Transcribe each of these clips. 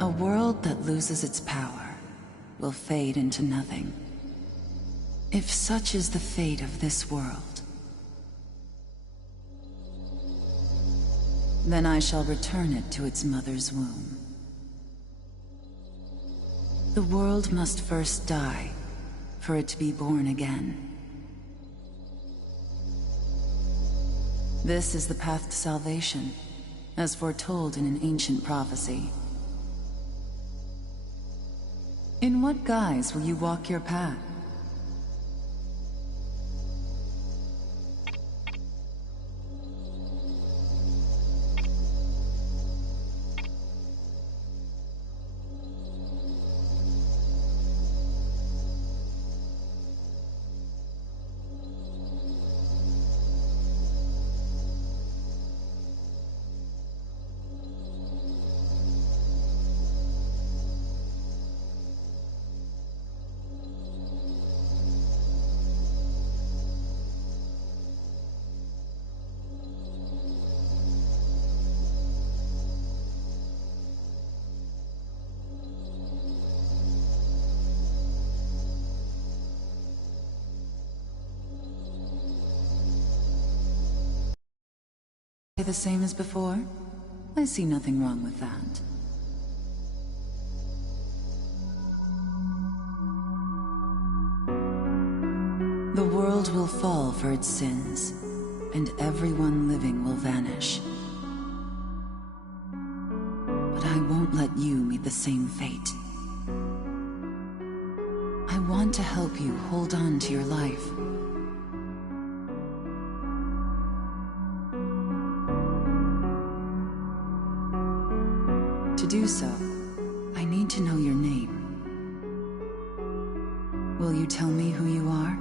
A world that loses its power will fade into nothing. If such is the fate of this world, then I shall return it to its mother's womb. The world must first die for it to be born again. This is the path to salvation, as foretold in an ancient prophecy. In what guise will you walk your path? The same as before? I see nothing wrong with that. The world will fall for its sins, and everyone living will vanish. But I won't let you meet the same fate. I want to help you hold on to your life. To do so, I need to know your name. Will you tell me who you are?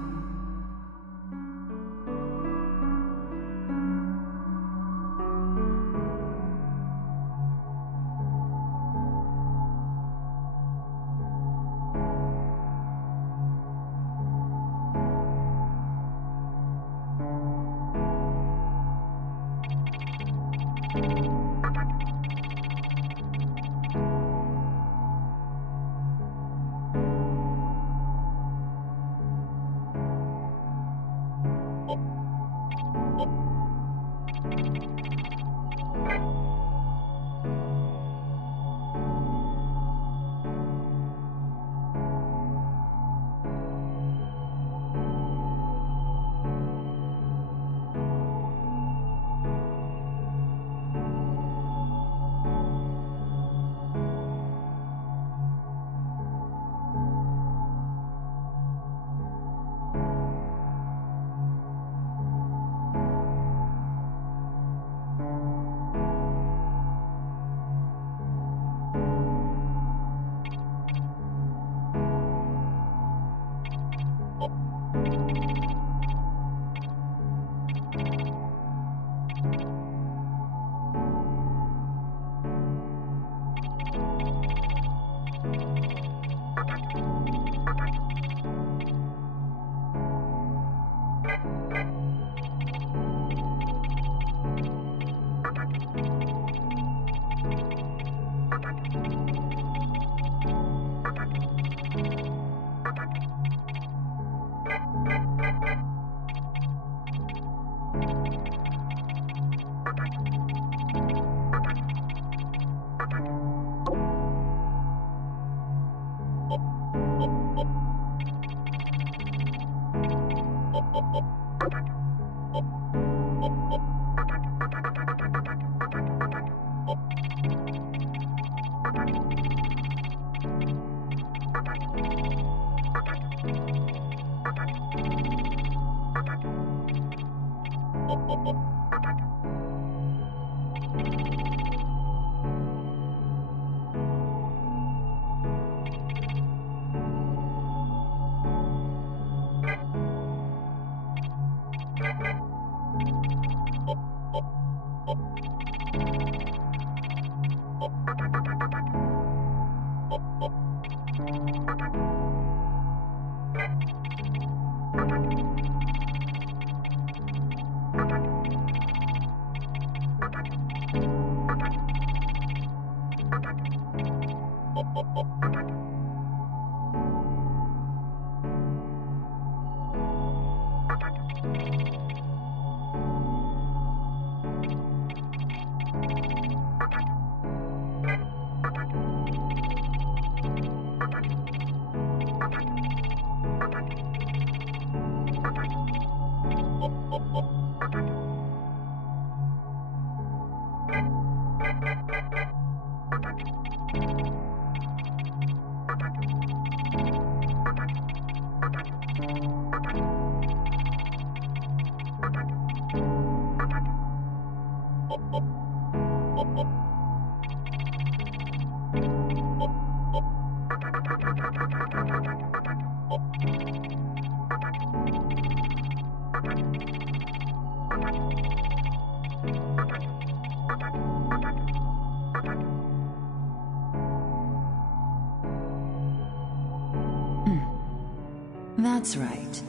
That's right.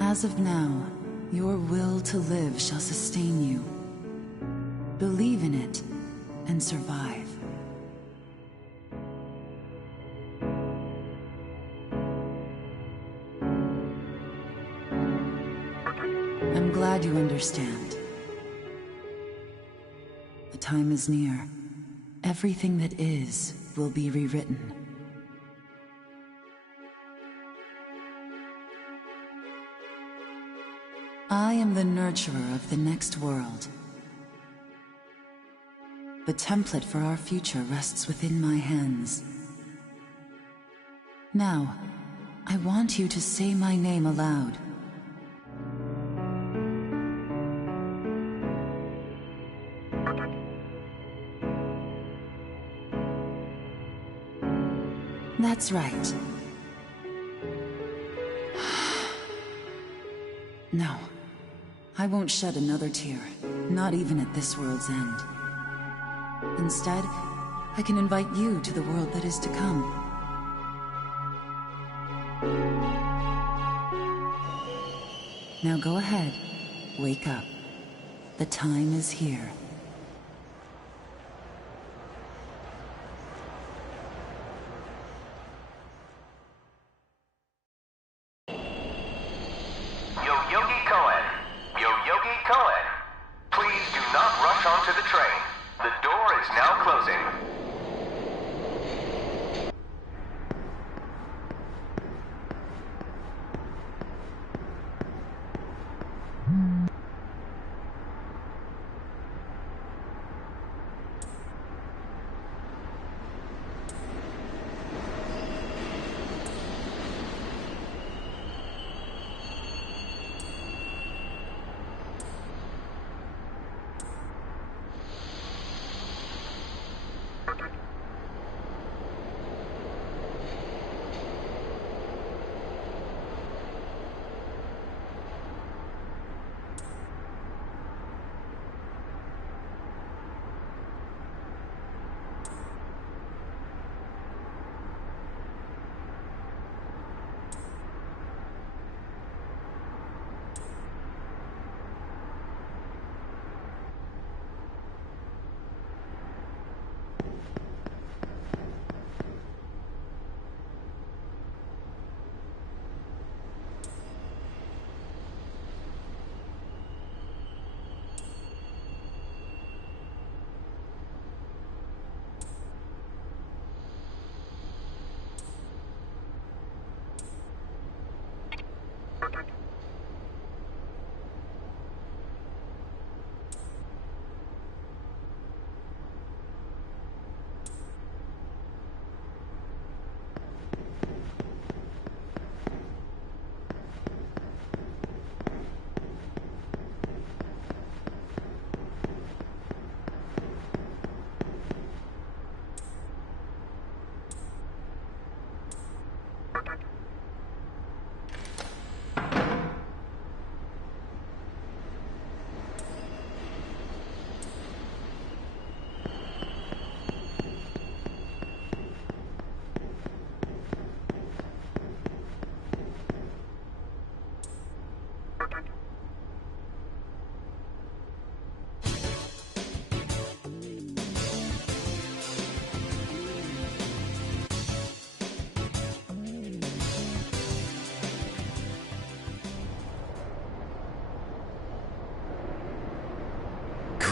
As of now, your will to live shall sustain you. Believe in it and survive. I'm glad you understand. The time is near. Everything that is will be rewritten. I am the nurturer of the next world. The template for our future rests within my hands. Now, I want you to say my name aloud. That's right. No. I won't shed another tear, not even at this world's end. Instead, I can invite you to the world that is to come. Now go ahead, wake up. The time is here.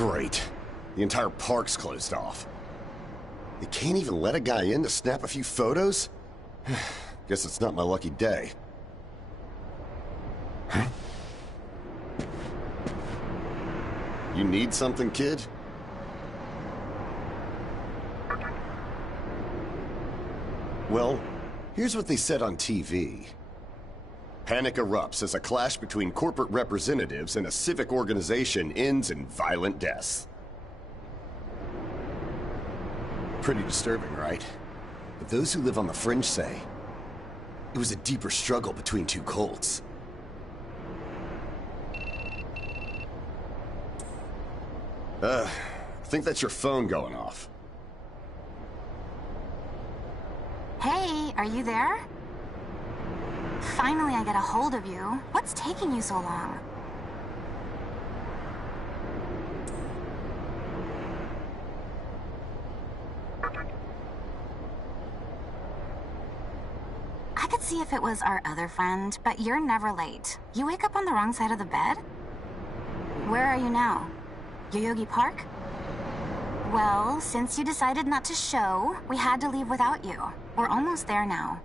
Great. The entire park's closed off. They can't even let a guy in to snap a few photos? Guess it's not my lucky day. Huh? You need something, kid? Well, here's what they said on TV. Panic erupts as a clash between corporate representatives and a civic organization ends in violent deaths. Pretty disturbing, right? But those who live on the fringe say it was a deeper struggle between two cults. I think that's your phone going off. Hey, are you there? Finally, I get a hold of you. What's taking you so long? I could see if it was our other friend, but you're never late. You wake up on the wrong side of the bed? Where are you now? Yoyogi Park? Well, since you decided not to show, we had to leave without you. We're almost there now.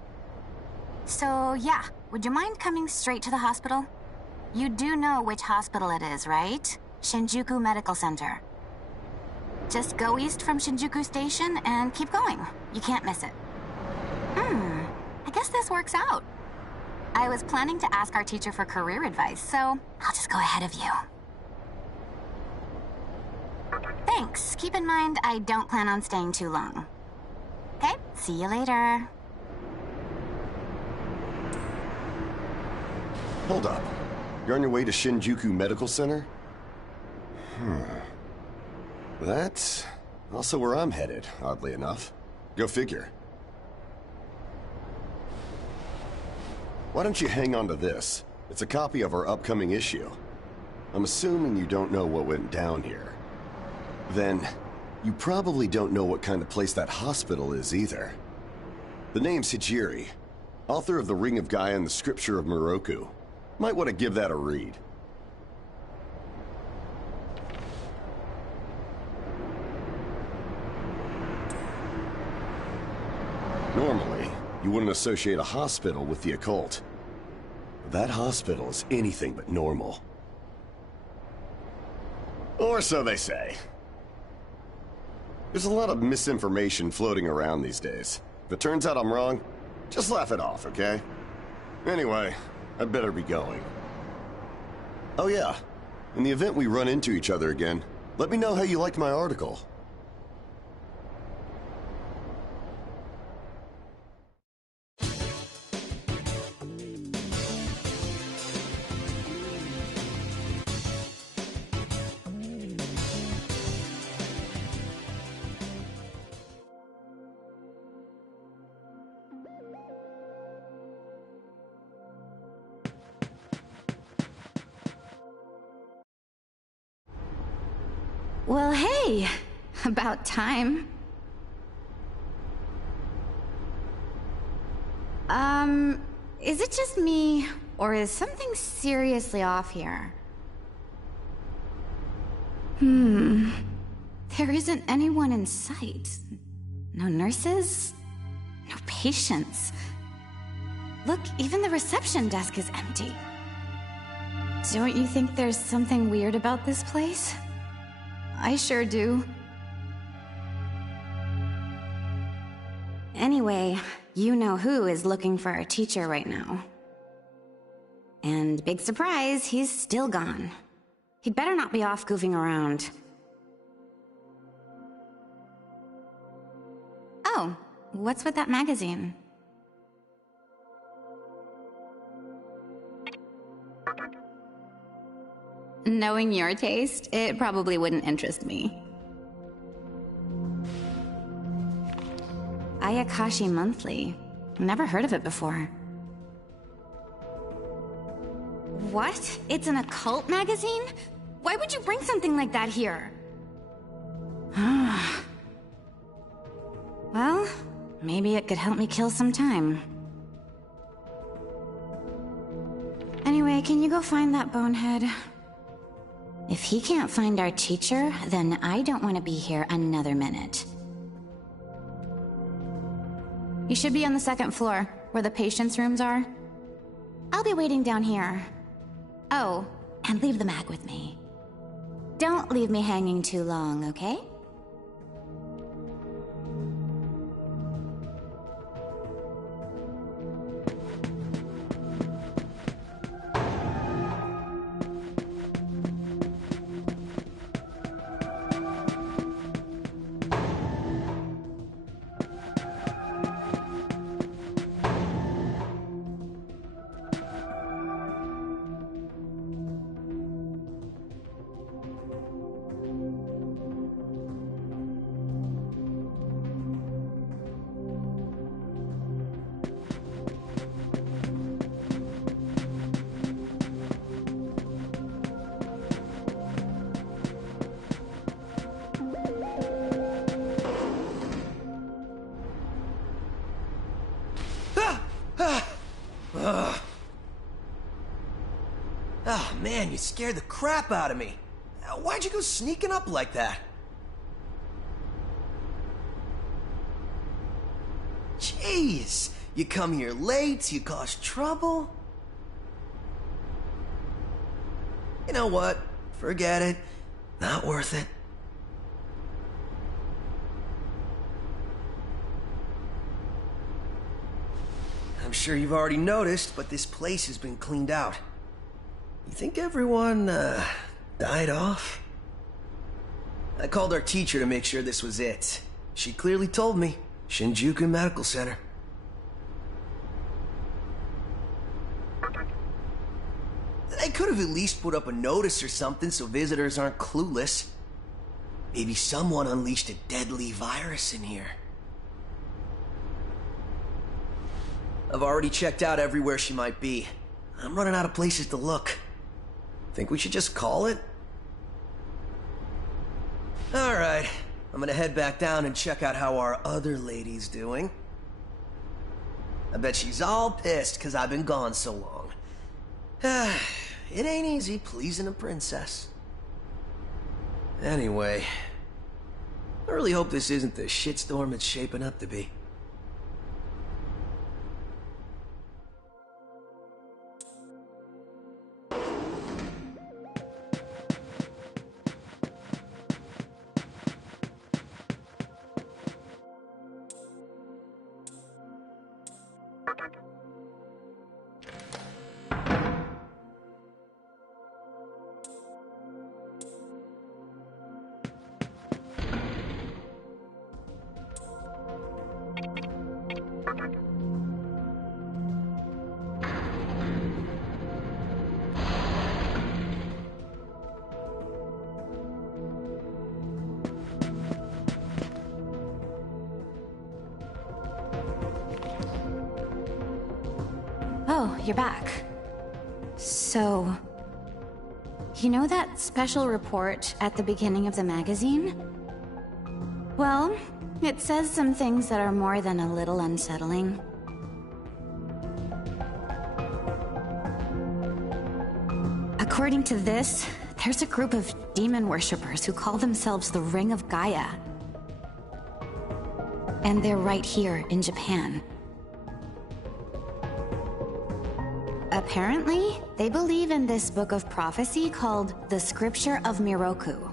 So, yeah, would you mind coming straight to the hospital? You do know which hospital it is, right? Shinjuku Medical Center. Just go east from Shinjuku Station and keep going. You can't miss it. I guess this works out. I was planning to ask our teacher for career advice, so I'll just go ahead of you. Thanks. Keep in mind, I don't plan on staying too long. Okay, see you later. Hold up. You're on your way to Shinjuku Medical Center? That's also where I'm headed, oddly enough. Go figure. Why don't you hang on to this? It's a copy of our upcoming issue. I'm assuming you don't know what went down here. Then, you probably don't know what kind of place that hospital is either. The name's Hijiri, author of The Ring of Gaia and the Scripture of Moroku. Might want to give that a read. Normally, you wouldn't associate a hospital with the occult. That hospital is anything but normal. Or so they say. There's a lot of misinformation floating around these days. If it turns out I'm wrong, just laugh it off, okay? Anyway, I'd better be going. Oh yeah, in the event we run into each other again, let me know how you liked my article. Well, hey, about time. Is it just me, or is something seriously off here? There isn't anyone in sight. No nurses, no patients. Look, even the reception desk is empty. Don't you think there's something weird about this place? I sure do. Anyway, you know who is looking for a teacher right now. And big surprise, he's still gone. He'd better not be off goofing around. Oh, what's with that magazine? Knowing your taste, it probably wouldn't interest me. Ayakashi Monthly. Never heard of it before. What? It's an occult magazine? Why would you bring something like that here? Well, maybe it could help me kill some time. Anyway, can you go find that bonehead? If he can't find our teacher, then I don't want to be here another minute. You should be on the second floor, where the patients' rooms are. I'll be waiting down here. Oh, and leave the mag with me. Don't leave me hanging too long, okay? Oh man, you scared the crap out of me. Why'd you go sneaking up like that? Jeez, you come here late, you cause trouble. You know what? Forget it. Not worth it. I'm sure you've already noticed, but this place has been cleaned out. You think everyone, died off? I called our teacher to make sure this was it. She clearly told me. Shinjuku Medical Center. They could have at least put up a notice or something so visitors aren't clueless. Maybe someone unleashed a deadly virus in here. I've already checked out everywhere she might be. I'm running out of places to look. Think we should just call it? Alright, I'm gonna head back down and check out how our other lady's doing. I bet she's all pissed because I've been gone so long. It ain't easy pleasing a princess. Anyway, I really hope this isn't the shitstorm it's shaping up to be. Oh, you're back. So... you know that special report at the beginning of the magazine? Well, it says some things that are more than a little unsettling. According to this, there's a group of demon worshippers who call themselves the Ring of Gaia. And they're right here in Japan. Apparently, they believe in this book of prophecy called the Scripture of Miroku.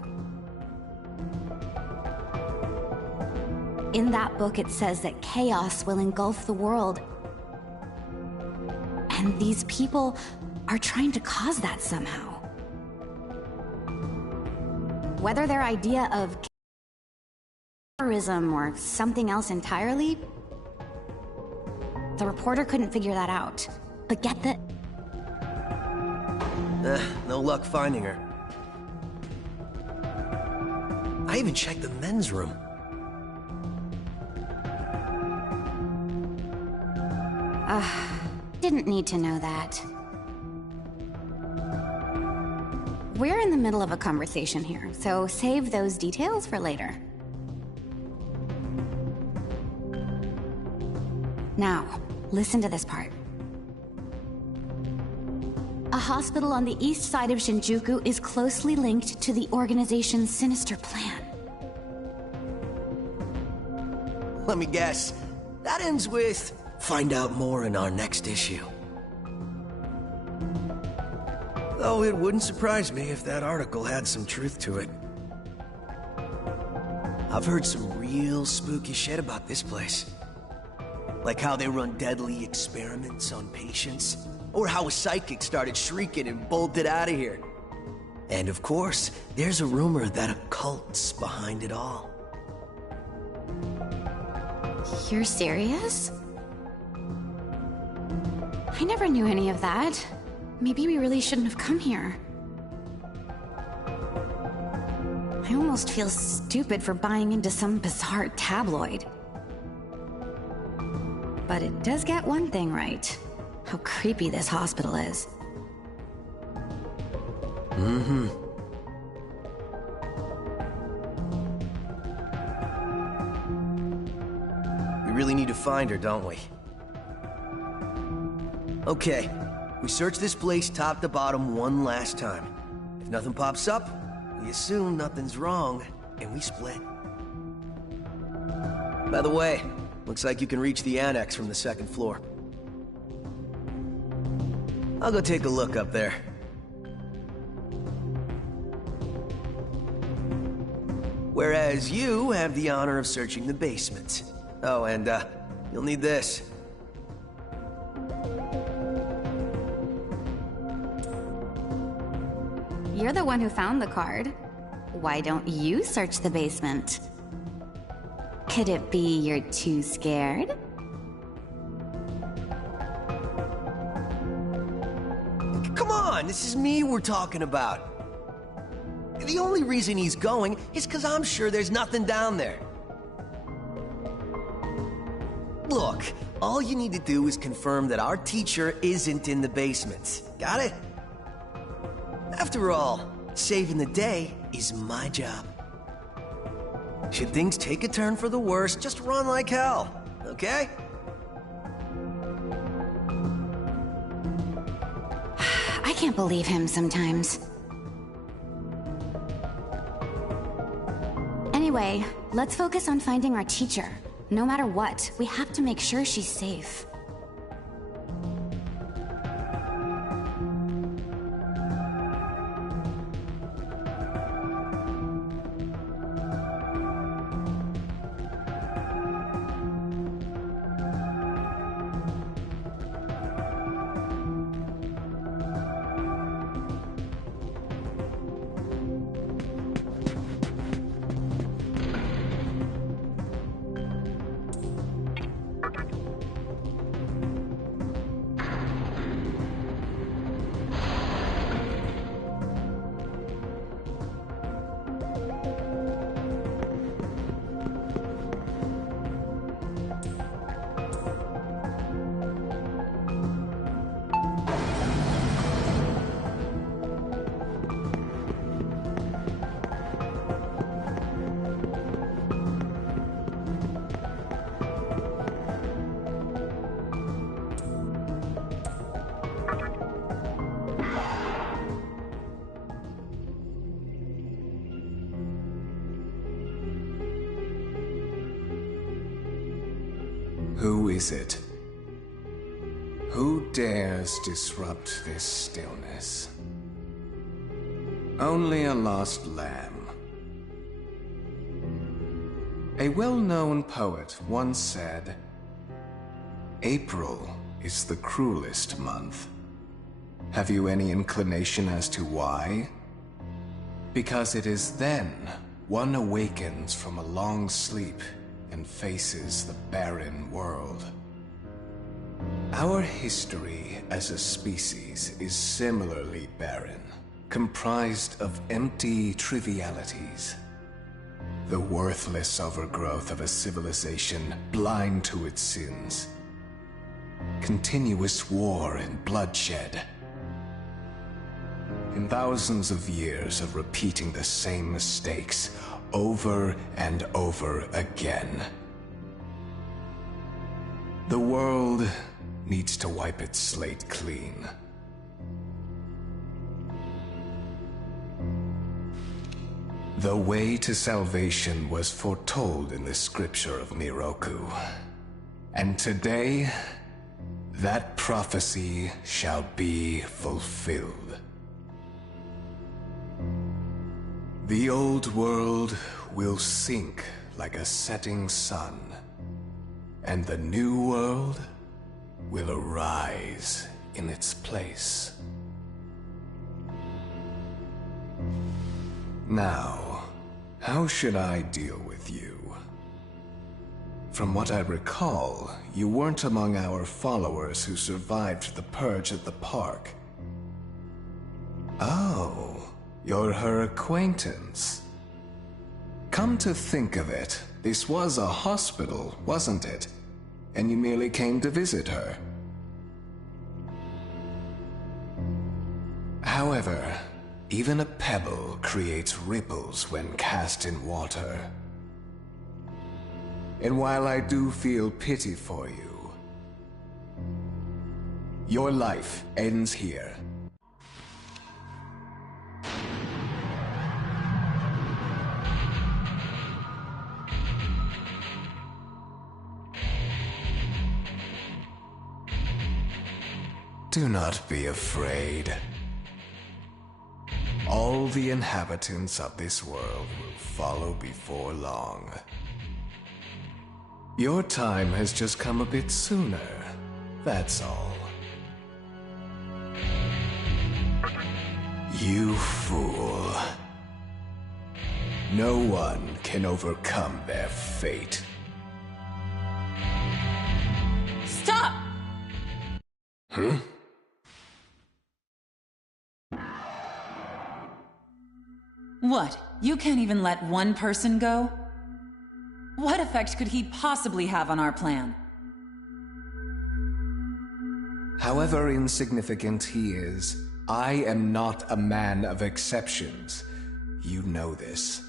In that book, it says that chaos will engulf the world. And these people are trying to cause that somehow. Whether their idea of terrorism or something else entirely, the reporter couldn't figure that out. But get the... no luck finding her. I even checked the men's room. Didn't need to know that. We're in the middle of a conversation here, so save those details for later. Now, listen to this part. A hospital on the east side of Shinjuku is closely linked to the organization's sinister plan. Let me guess. That ends with, find out more in our next issue. Though it wouldn't surprise me if that article had some truth to it. I've heard some real spooky shit about this place. Like how they run deadly experiments on patients, or how a psychic started shrieking and bolted out of here. And of course, there's a rumor that a cult's behind it all. You're serious? I never knew any of that. Maybe we really shouldn't have come here. I almost feel stupid for buying into some bizarre tabloid. But it does get one thing right. How creepy this hospital is. Mm-hmm. We really need to find her, don't we? Okay, we search this place top to bottom one last time. If nothing pops up, we assume nothing's wrong, and we split. By the way, looks like you can reach the annex from the second floor. I'll go take a look up there. Whereas you have the honor of searching the basement. Oh, and you'll need this. You're the one who found the card. Why don't you search the basement? Could it be you're too scared? Come on, this is me we're talking about. The only reason he's going is because I'm sure there's nothing down there. Look, all you need to do is confirm that our teacher isn't in the basement. Got it? After all, saving the day is my job. Should things take a turn for the worse, just run like hell, okay? I can't believe him sometimes. Anyway, let's focus on finding our teacher. No matter what, we have to make sure she's safe. Who is it? Who dares disrupt this stillness? Only a lost lamb. A well-known poet once said, "April is the cruelest month." Have you any inclination as to why? Because it is then one awakens from a long sleep and faces the barren world. Our history as a species is similarly barren, comprised of empty trivialities. The worthless overgrowth of a civilization blind to its sins. Continuous war and bloodshed. In thousands of years of repeating the same mistakes over and over again. The world needs to wipe its slate clean. The way to salvation was foretold in the scripture of Miroku. And today, that prophecy shall be fulfilled. The old world will sink like a setting sun, and the new world will arise in its place. Now, how should I deal with you? From what I recall, you weren't among our followers who survived the purge at the park. Oh, you're her acquaintance. Come to think of it, this was a hospital, wasn't it? And you merely came to visit her. However, even a pebble creates ripples when cast in water. And while I do feel pity for you, your life ends here. Do not be afraid. All the inhabitants of this world will follow before long. Your time has just come a bit sooner, that's all. You fool. No one can overcome their fate. Stop! Huh? What? You can't even let one person go? What effect could he possibly have on our plan? However insignificant he is, I am not a man of exceptions. You know this.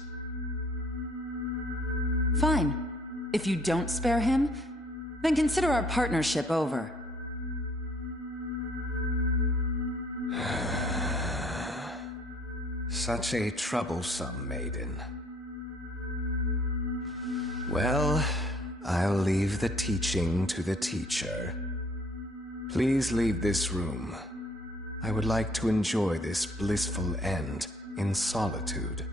Fine. If you don't spare him, then consider our partnership over. Such a troublesome maiden. Well, I'll leave the teaching to the teacher. Please leave this room. I would like to enjoy this blissful end in solitude.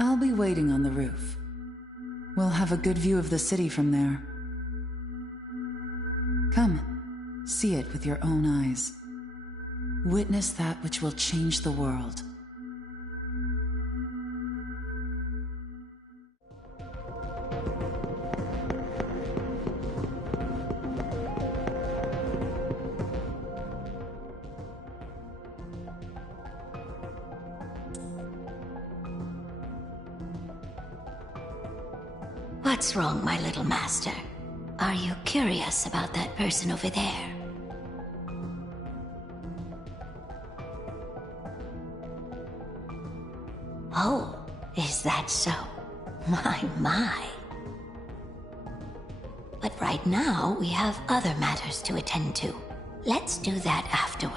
I'll be waiting on the roof. We'll have a good view of the city from there. Come, see it with your own eyes. Witness that which will change the world. What's wrong, my little master? Are you curious about that person over there? Oh, is that so? My. But right now, we have other matters to attend to. Let's do that afterward.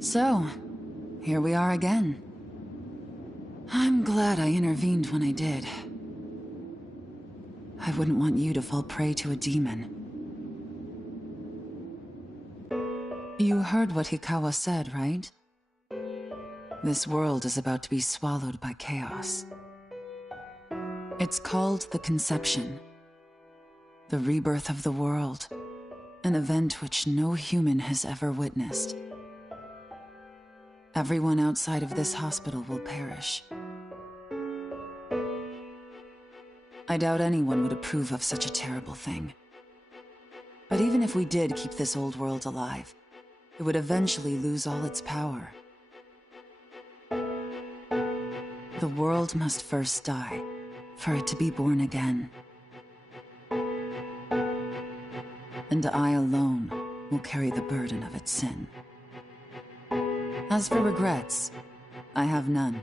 So, here we are again. I'm glad I intervened when I did. I wouldn't want you to fall prey to a demon. You heard what Hikawa said, right? This world is about to be swallowed by chaos. It's called the Conception. The rebirth of the world. An event which no human has ever witnessed. Everyone outside of this hospital will perish. I doubt anyone would approve of such a terrible thing. But even if we did keep this old world alive, it would eventually lose all its power. The world must first die, for it to be born again. And I alone will carry the burden of its sin. As for regrets, I have none.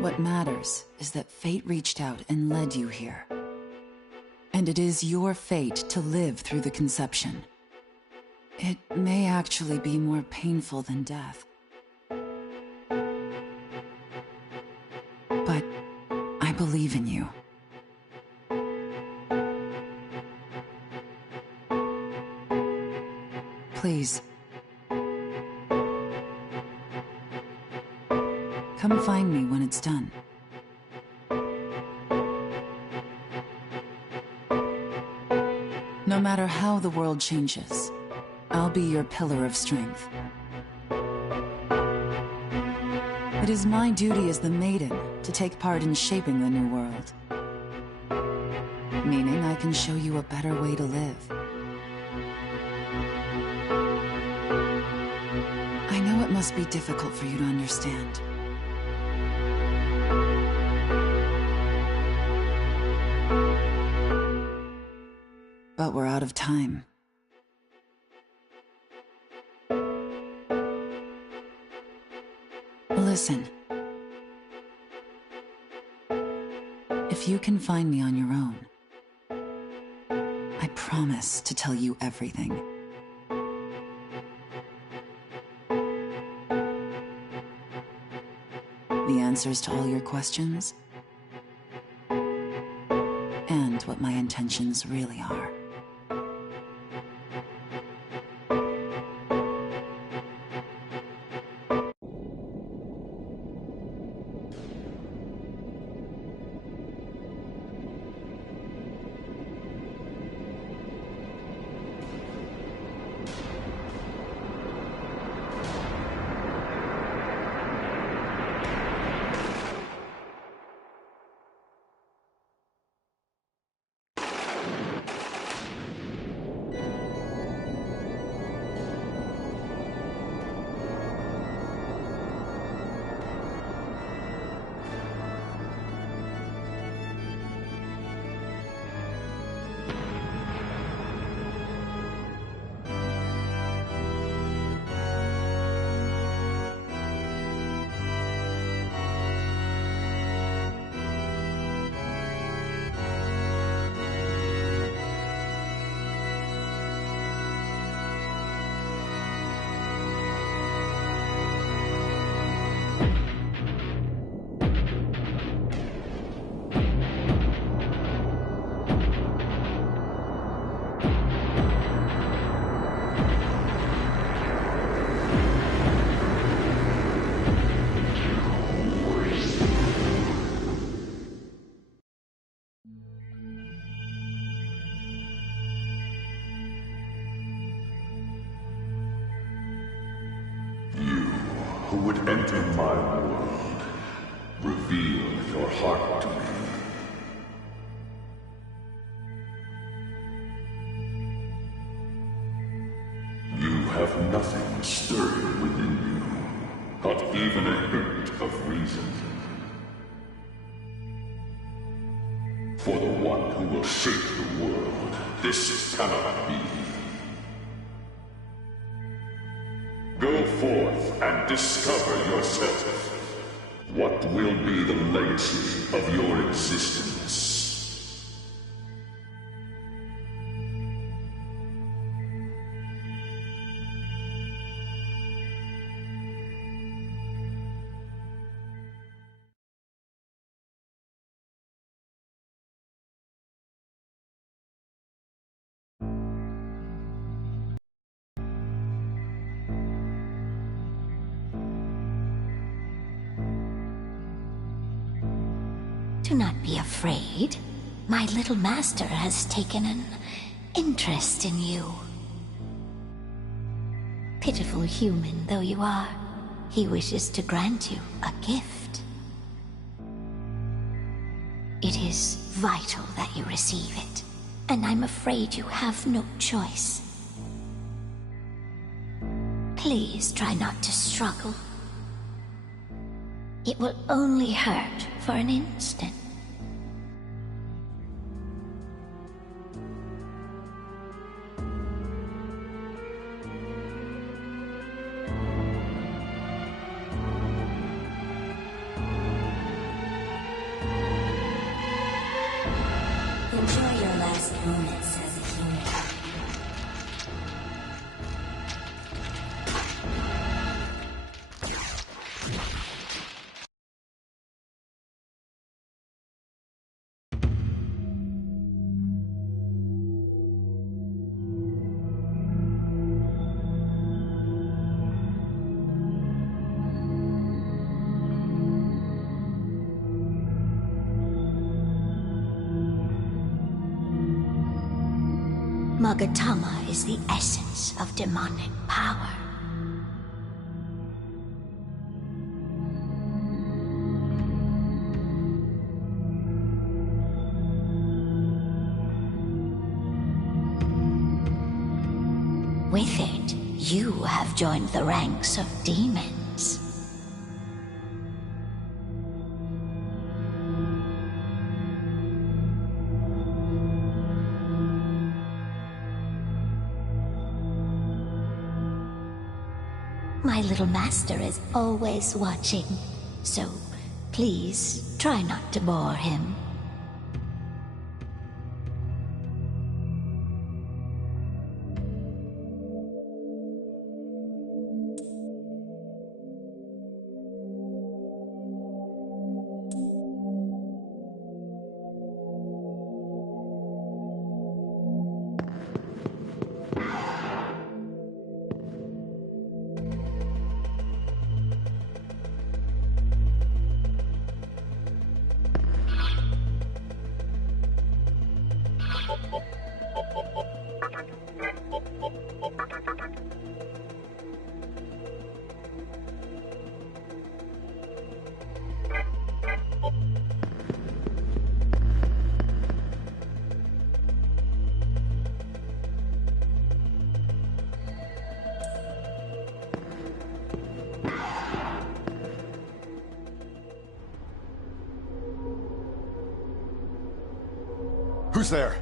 What matters is that fate reached out and led you here. And it is your fate to live through the conception. It may actually be more painful than death. But I believe in you. Please. Come find me when it's done. No matter how the world changes, I'll be your pillar of strength. It is my duty as the Maiden to take part in shaping the new world. Meaning I can show you a better way to live. I know it must be difficult for you to understand. But we're out of time. Listen. If you can find me on your own, I promise to tell you everything. The answers to all your questions, and what my intentions really are. Who would enter my world, reveal your heart to me. You have nothing stirring within you, not even a hint of reason. For the one who will shape the world, this cannot be. Go forth and discover yourself. What will be the legacy of your existence? Do not be afraid. My little master has taken an interest in you. Pitiful human though you are, he wishes to grant you a gift. It is vital that you receive it, and I'm afraid you have no choice. Please try not to struggle. It will only hurt for an instant. Enjoy your last moments as a human. Magatama is the essence of demonic power. With it, you have joined the ranks of demons. My little master is always watching, so please try not to bore him. Who's there?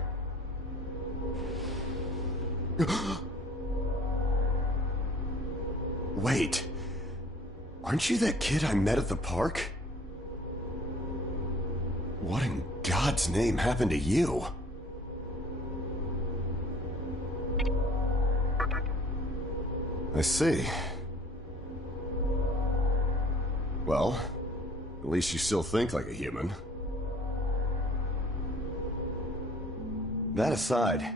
Wait. Aren't you that kid I met at the park? What in God's name happened to you? I see. Well, at least you still think like a human. That aside,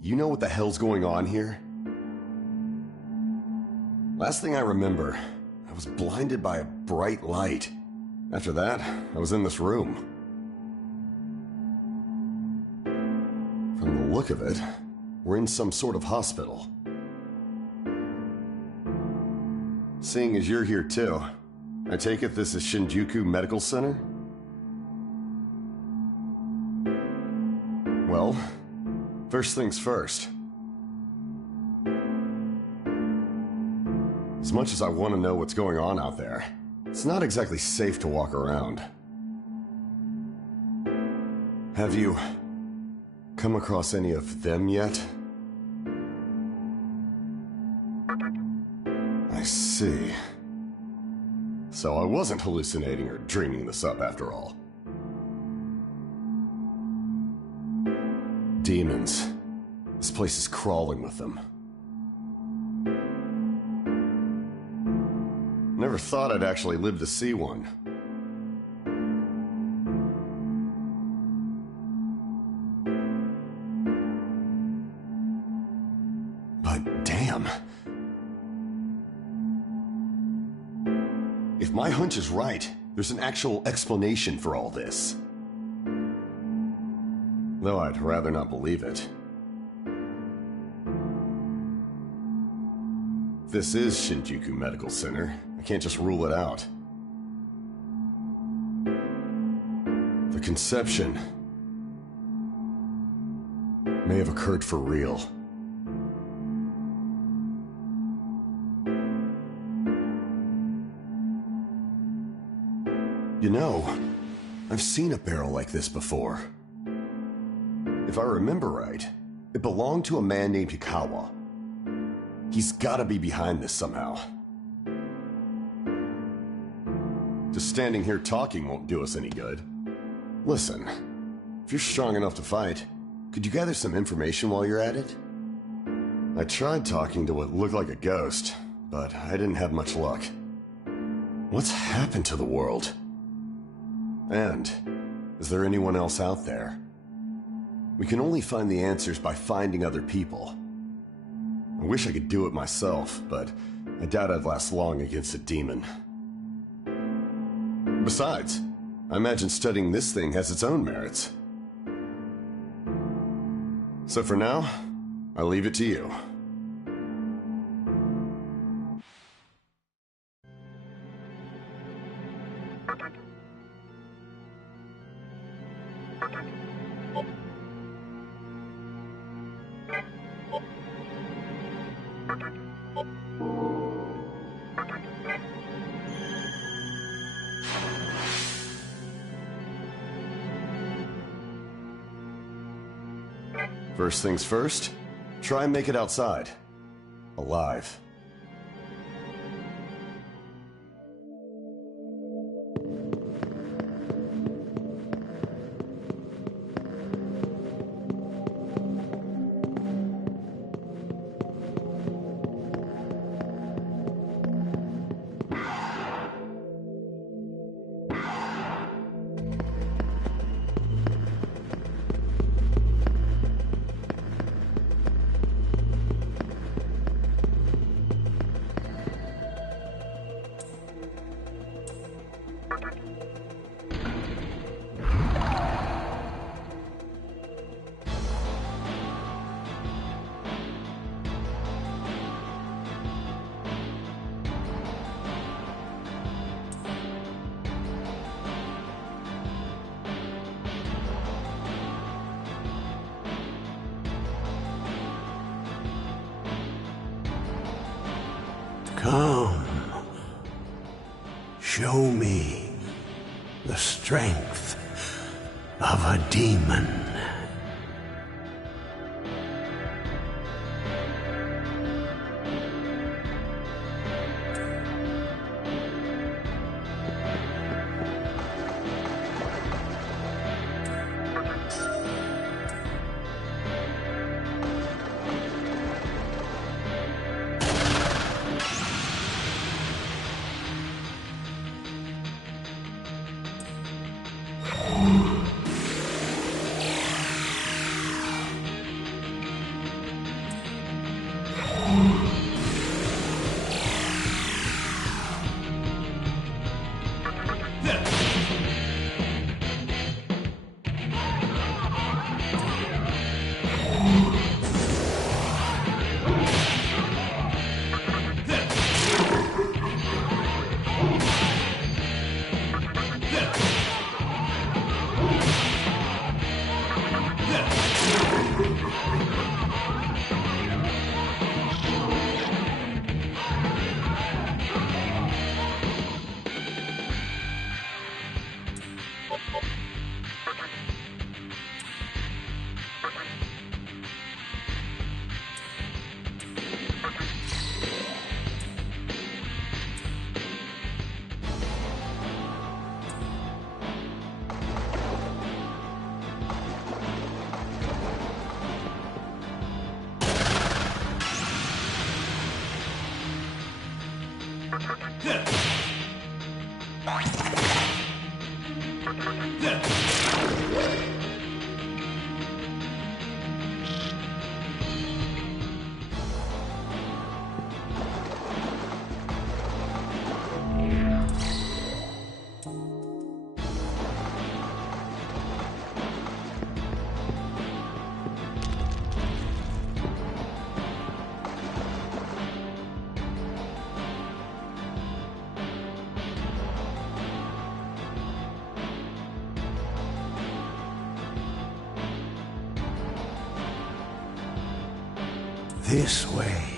you know what the hell's going on here? Last thing I remember, I was blinded by a bright light. After that, I was in this room. From the look of it, we're in some sort of hospital. Seeing as you're here too, I take it this is Shinjuku Medical Center? Well, first things first. As much as I want to know what's going on out there, it's not exactly safe to walk around. Have you come across any of them yet? I see. So I wasn't hallucinating or dreaming this up after all. Demons. This place is crawling with them. Never thought I'd actually live to see one. But damn. If my hunch is right, there's an actual explanation for all this. Though I'd rather not believe it. This is Shinjuku Medical Center. I can't just rule it out. The conception may have occurred for real. You know, I've seen a barrel like this before. If I remember right, it belonged to a man named Hikawa. He's gotta be behind this somehow. Just standing here talking won't do us any good. Listen, if you're strong enough to fight, could you gather some information while you're at it? I tried talking to what looked like a ghost, but I didn't have much luck. What's happened to the world? And is there anyone else out there? We can only find the answers by finding other people. I wish I could do it myself, but I doubt I'd last long against a demon. Besides, I imagine studying this thing has its own merits. So for now, I'll leave it to you. First things first, try and make it outside. Alive. Come, show me the strength of a demon. This way.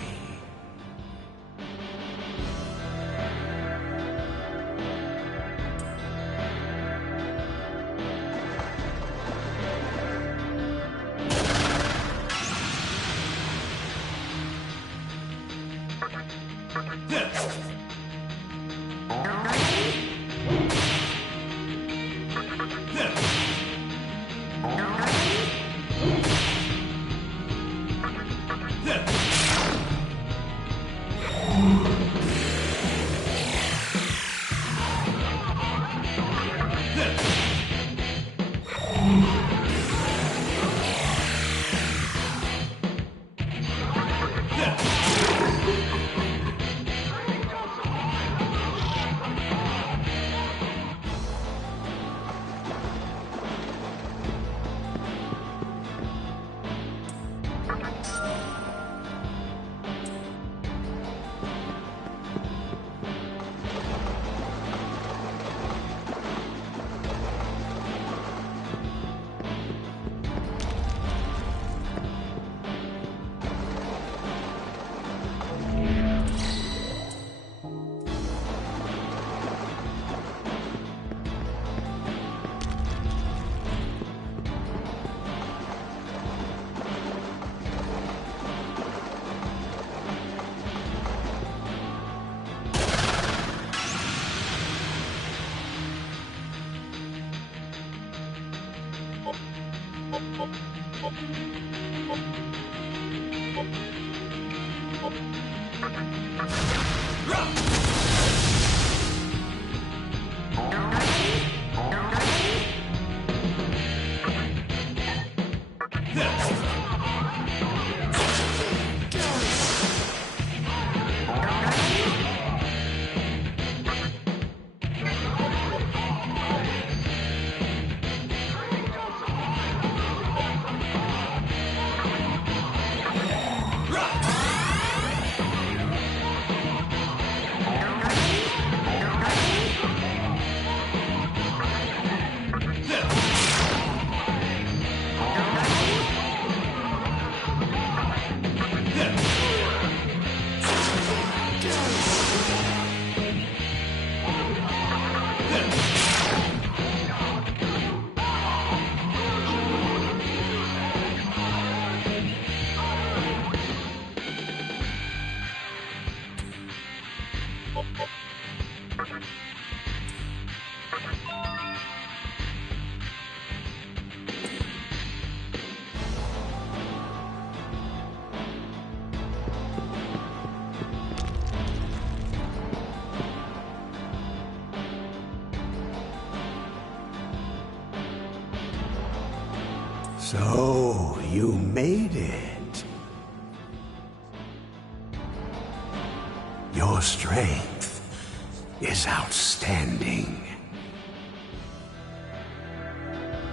So, you made it. Your strength is outstanding.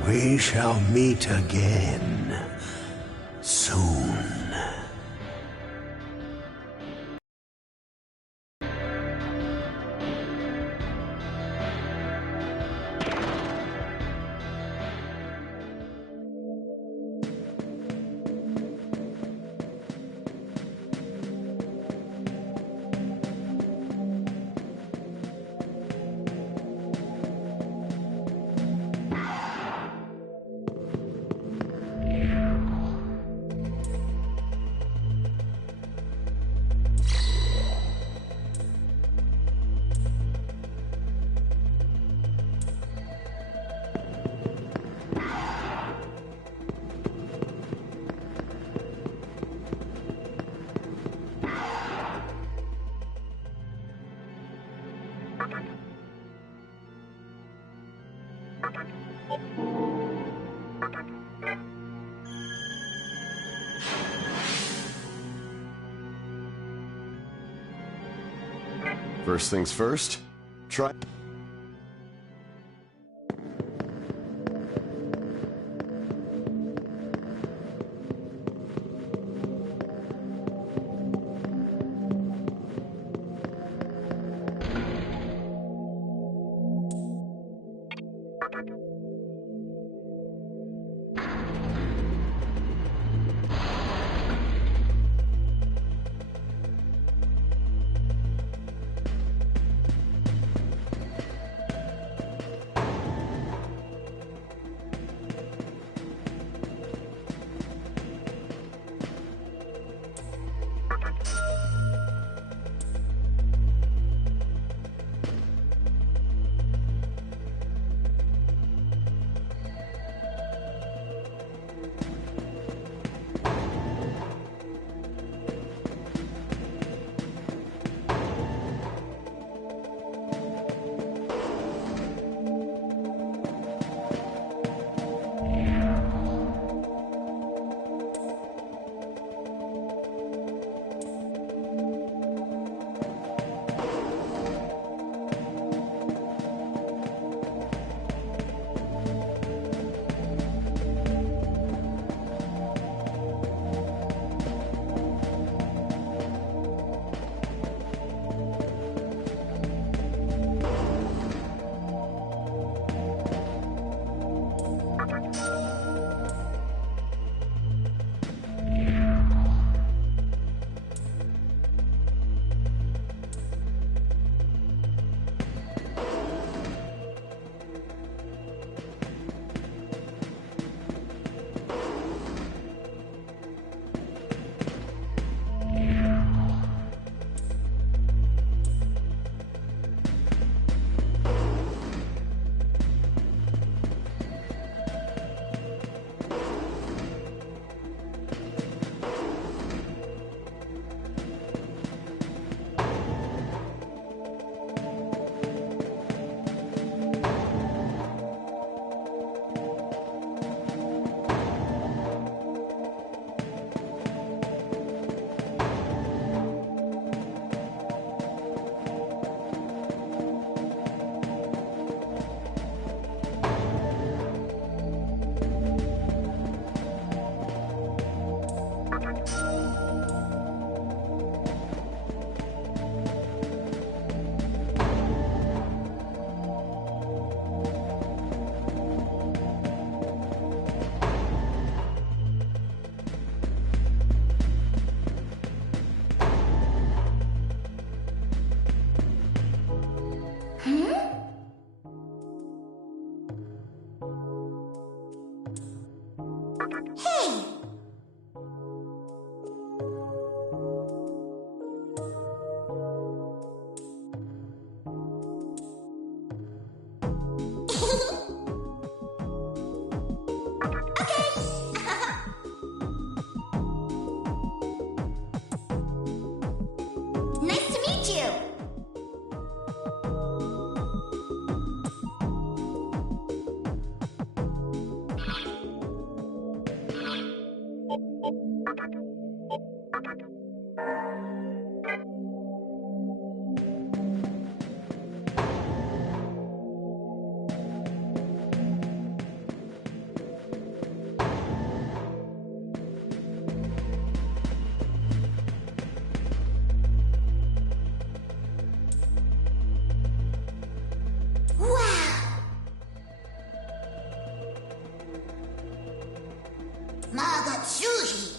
We shall meet again soon. First things first, try... Nice to meet you! Magatsuji!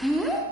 Hey there!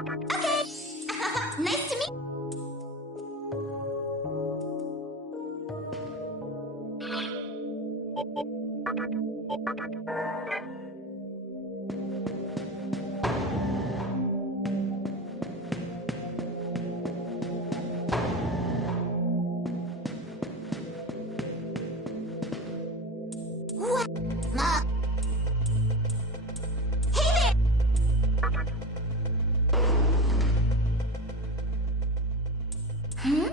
Okay. Nice to meet. What? Hey there! Hmm?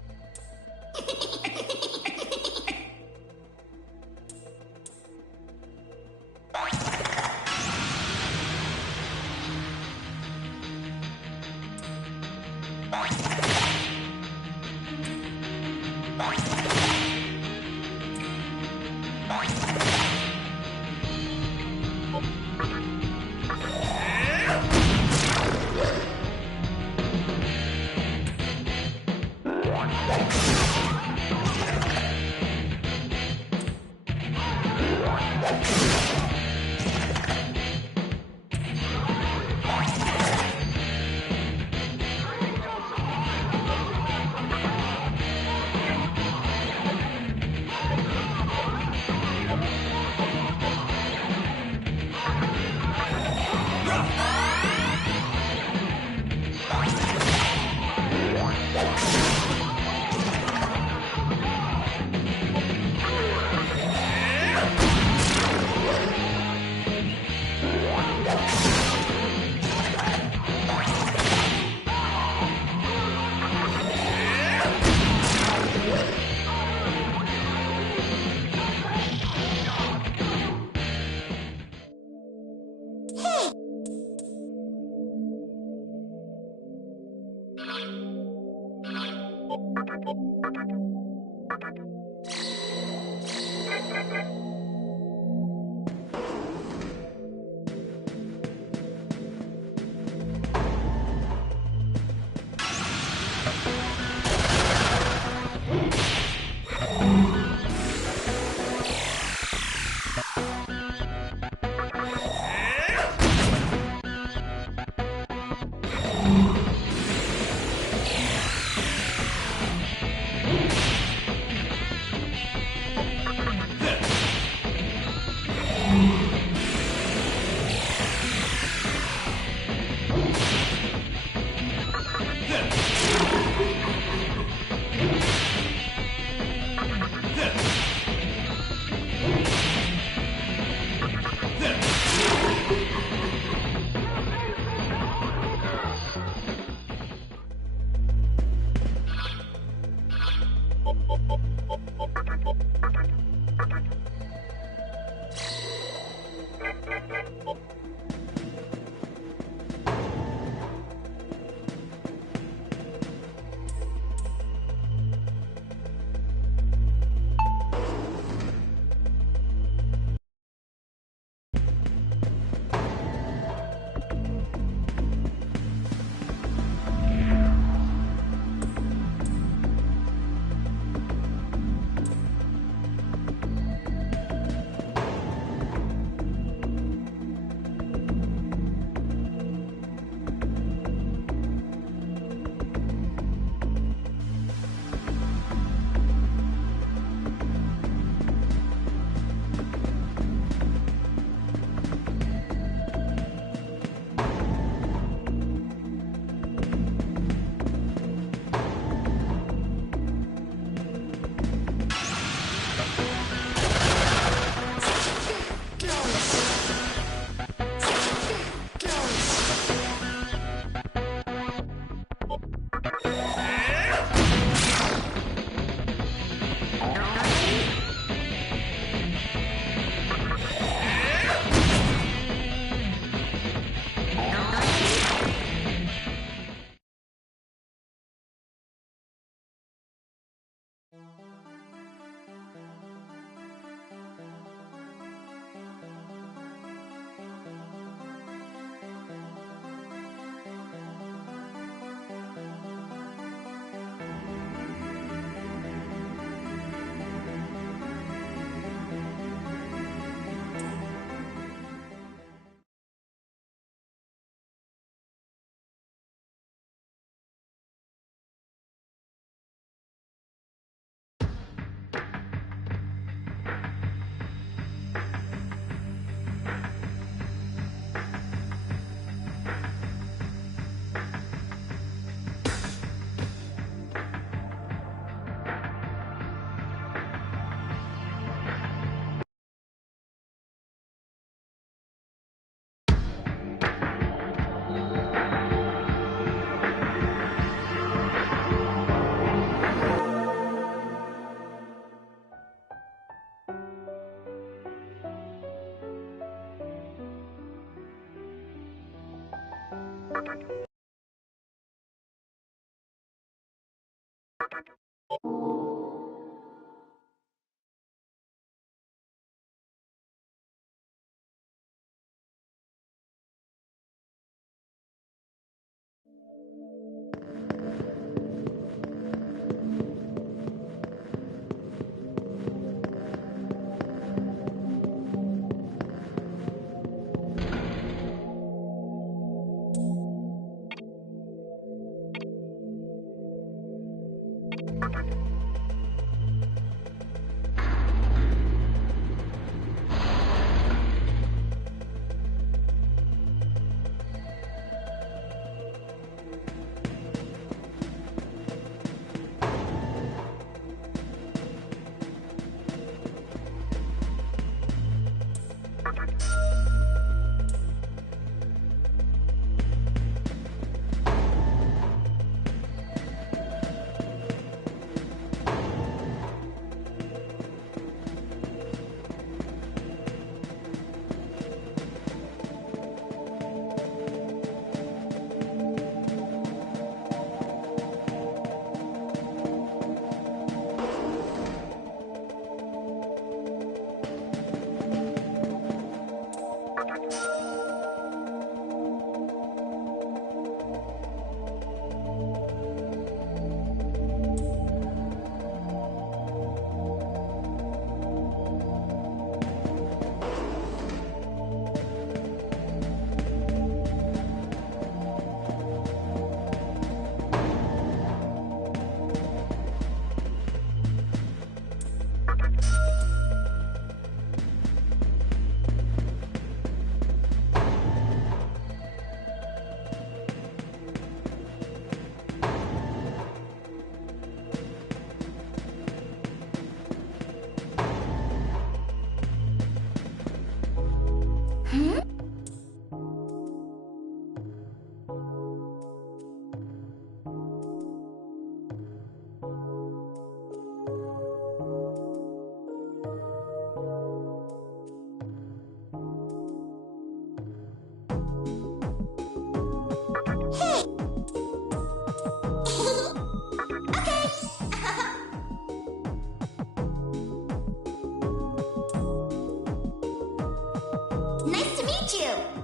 Nice to meet you!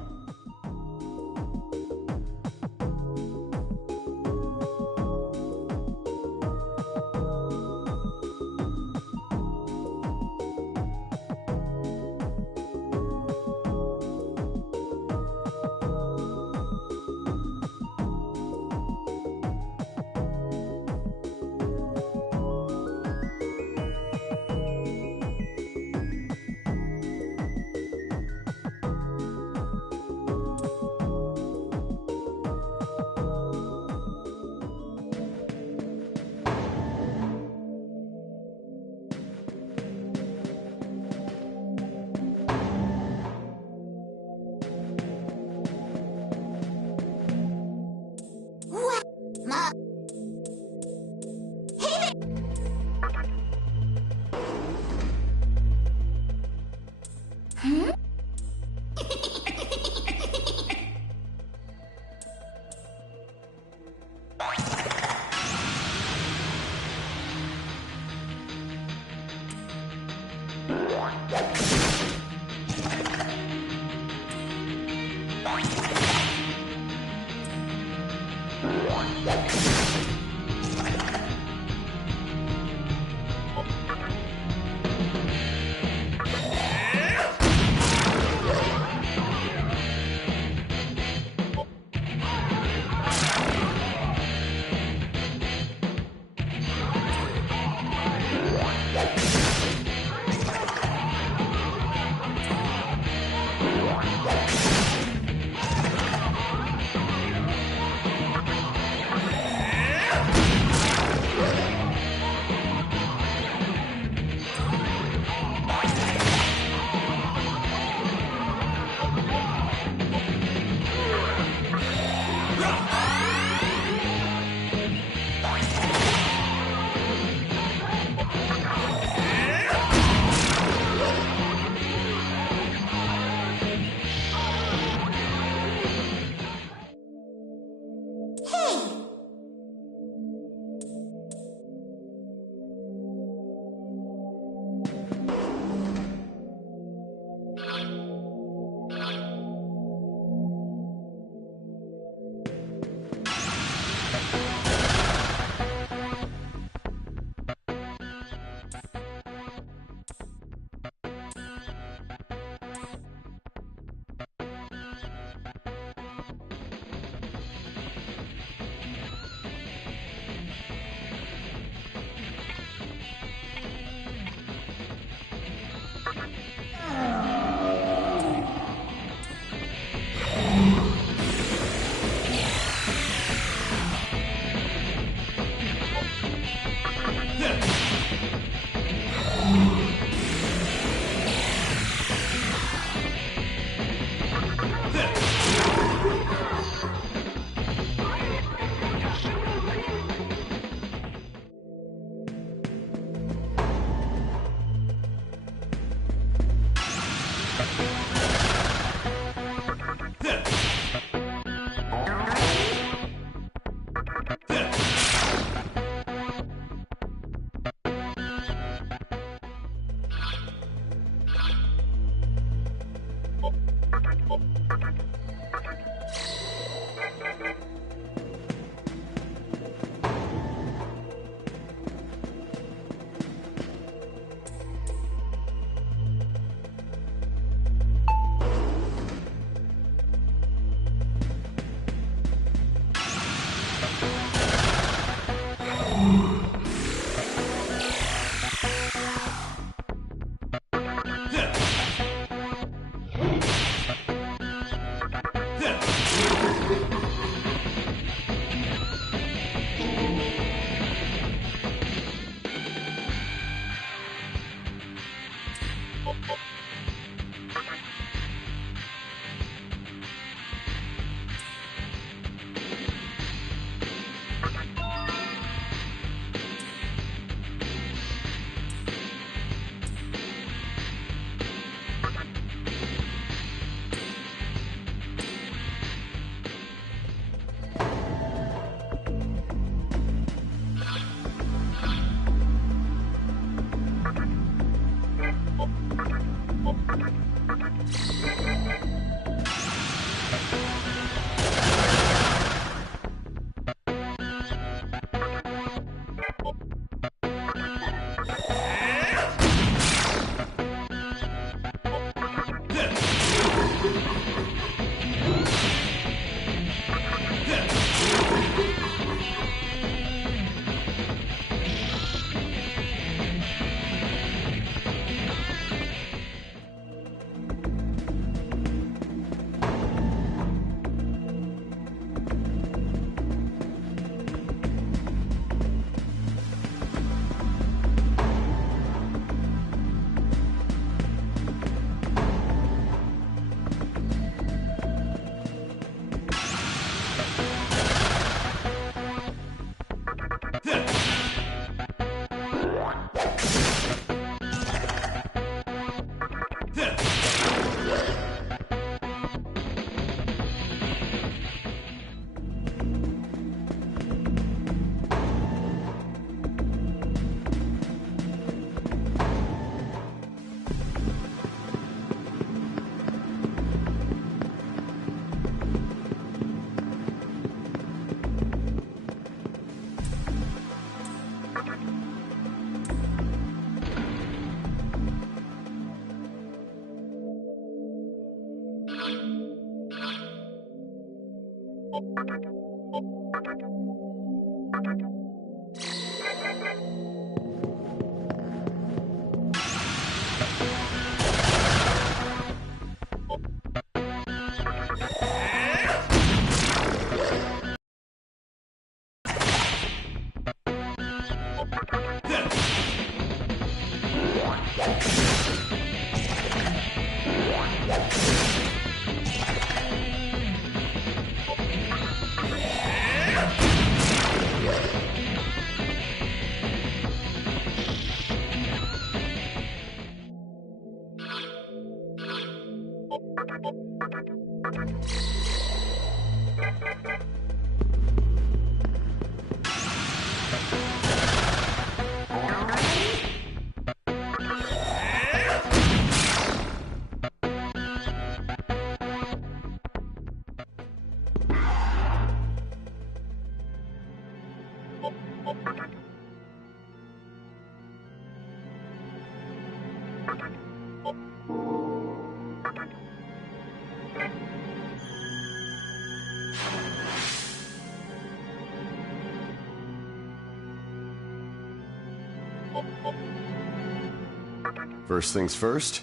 First things first.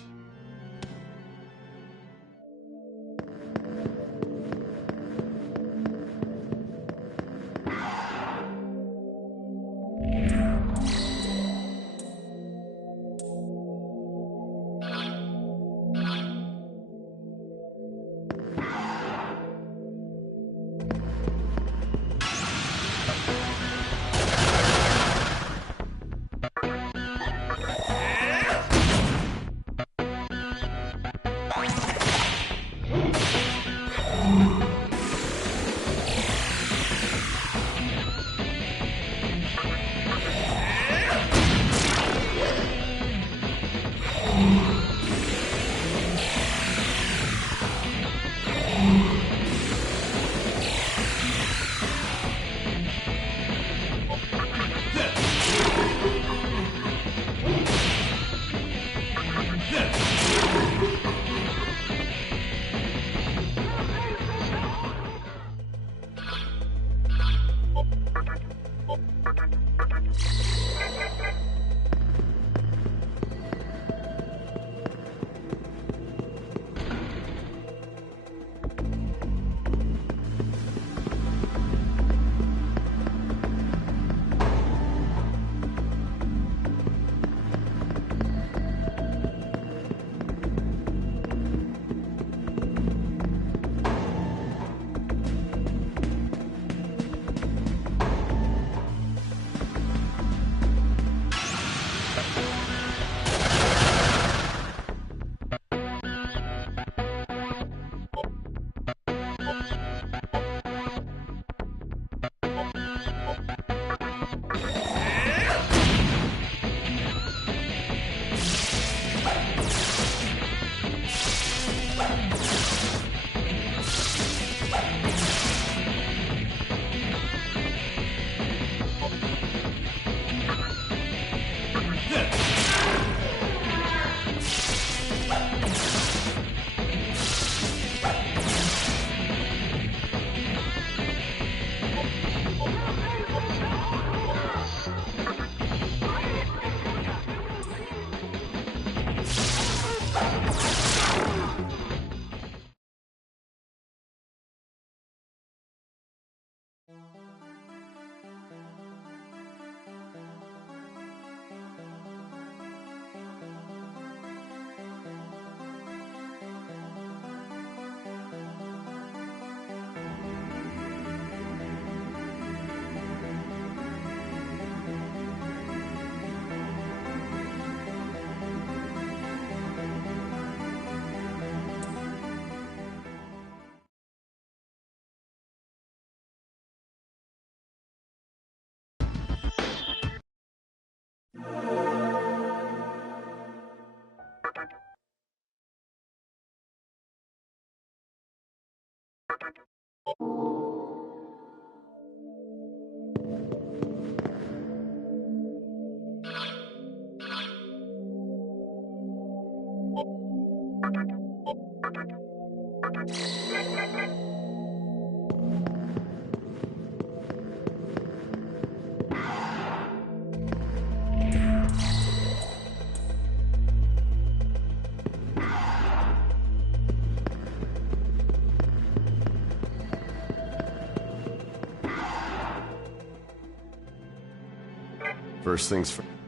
First things first.